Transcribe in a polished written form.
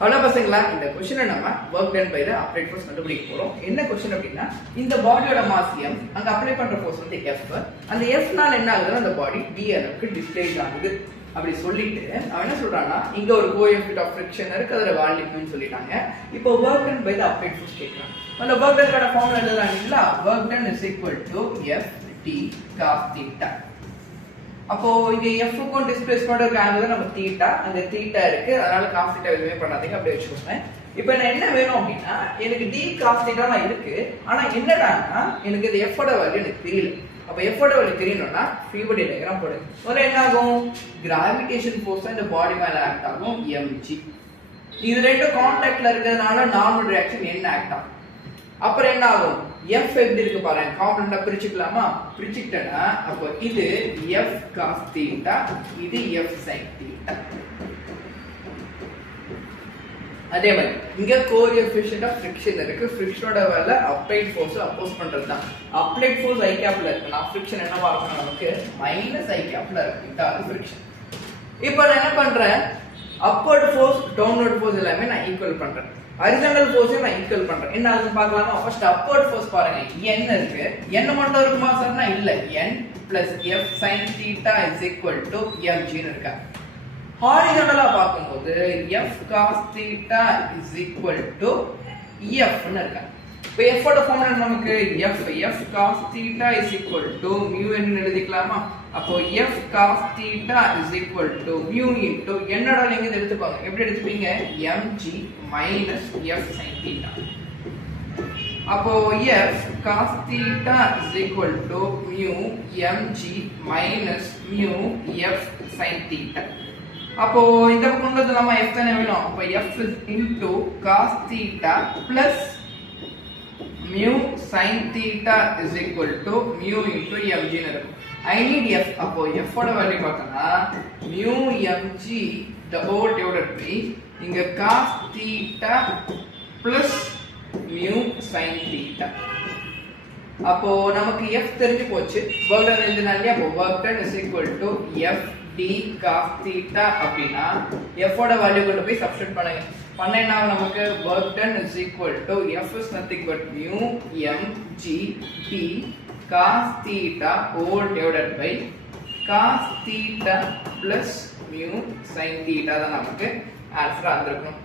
அவ்வளோ பசங்களா, இந்த கொஸ்டினை நம்ம work done by the applied force கண்டுபிடிக்க போறோம். என்ன கொஸ்டின் அப்படின்னா, இந்த பாடியோட மாஸ் m, அங்க அப்ளை பண்ற ஃபோர்ஸ் வந்து F. அந்த Fனால என்ன ஆகுதுன்னா அந்த பாடி d அளவுக்கு டிஸ்பிளேஸ் ஆகுது. அப்படி சொல்லிட்டு அவன் என்ன சொல்றான்னா, இங்க ஒரு கோஎஃபிஷியன்ட் ஆஃப் ஃபிரிக்ஷன் இருக்கு, அதோட வால்யூம்னு சொல்லிட்டாங்க. இப்போ work done by the applied force கேக்குறாங்க. அந்த ஒர்க் டனோட ஃபார்முலா எழுதலாம்ல, work done is equal to Ft cos θ. அப்போ இங்க F க்கும் டிஸ்பிளேஸ்மென்ட் இருக்க ஆங்கிள் நம்ம தீட்டா, அங்க தீட்டா இருக்கு, அதனால cos θ எதுவுமே பண்ணாதீங்க, அப்படியே வச்சுக்கோங்க. இப்போ என்ன என்ன வேணும் அப்படின்னா, எனக்கு d cos θ தான் இருக்கு, ஆனா என்னடான்னா எனக்கு இந்த F ஓட வேல்யூ எனக்கு தெரியல. அப்ப F ஓட வேல்யூ தெரியணும்னா ஃப்ரீ பாடி டயகிராம் போடுங்க. முதல்ல என்ன ஆகும், கிராவிடேஷன் ஃபோர்ஸ் இந்த பாடி மேல ஆக்ட் ஆகும் mg. இது ரெண்டும் கான்டாக்ட்ல இருக்கிறதுனால நார்மல் ரியாக்ஷன் என்ன ஆக்ட் ஆகும். அப்புறம் என்ன ஆகும், F எப்படி இருக்கு பாருங்க, காம்பனண்டா பிரிச்சுக்கலாமா, பிரிச்சுக்கிட்டேன்னா அப்போ இது F cos θ, இது F sin θ. அதே மாதிரி இங்க கோஎஃபிஷியன்ட் ஆஃப் ஃபிரிக்ஷன் இருக்கு, ஃபிரிக்ஷனோட வேலை அப்ளைட் ஃபோர்ஸ் அப்போஸ் பண்றது தான். அப்ளைட் ஃபோர்ஸ் i கேப்ல இருக்கு, நான் ஃபிரிக்ஷன் என்னவா இருக்கும் நமக்கு மைனஸ் i கேப்ல இருக்கு, இதான் ஃபிரிக்ஷன். இப்போ நான் என்ன பண்றேன், அப்வர்ட் ஃபோர்ஸ் டவுன்வர்ட் ஃபோர்ஸ் எல்லாமே நான் ஈக்குவல் பண்றேன், ஹரிசாண்டல் ஃபோர்ஸை நான் ஈக்குவல் பண்றேன். என்ன ஆகுது பார்க்கலாமா. ஃபர்ஸ்ட் அப்வர்ட் ஃபோர்ஸ் பாருங்க, n இருக்கு, n மட்டும் இருக்குமா சார்னா இல்ல, n plus f sin θ is equal to mg ன்னு இருக்கு. ஹாரிசாண்டலா பாக்கும்போது f cos θ is equal to f ன்னு இருக்கு. இப்போ f ஓட ஃபார்முலா நமக்கு f cos θ is equal to mu ன்னு எழுதிக்கலாமா. அப்போ f cos θ is equal to mu into என்னடா நீங்க எடுத்துப்பாங்க, எப்படி எடுத்துப்பீங்க, mg minus f sin θ. அப்போ f cos θ is equal to mu mg minus mu f sin θ. அப்போ இந்த பக்கம் கொண்டு நம்ம f தானே வேணும், அப்போ f is into cos θ plus mu sin θ is equal to mu into mg ன்னு இருக்கும். I need f. அப்போ f ஓட வேல்யூ பார்த்தா mu mg the whole divided by இங்க cos θ plus mu sin θ. அப்போ நமக்கு f தெரிஞ்சு போச்சு, work done எழுதினாலே. அப்போ work done is equal to f d cos θ அப்படினா f ஓட வேல்யூ கொண்டு போய் சப்ஸ்டிட்யூட் பண்ணுங்க. பண்ணேன்னா நமக்கு work done is equal to f is nothing but mu mg d cos θ whole divided by cos θ plus mu sin θ தான் நமக்கு ஆன்சரா வந்திருக்கும்.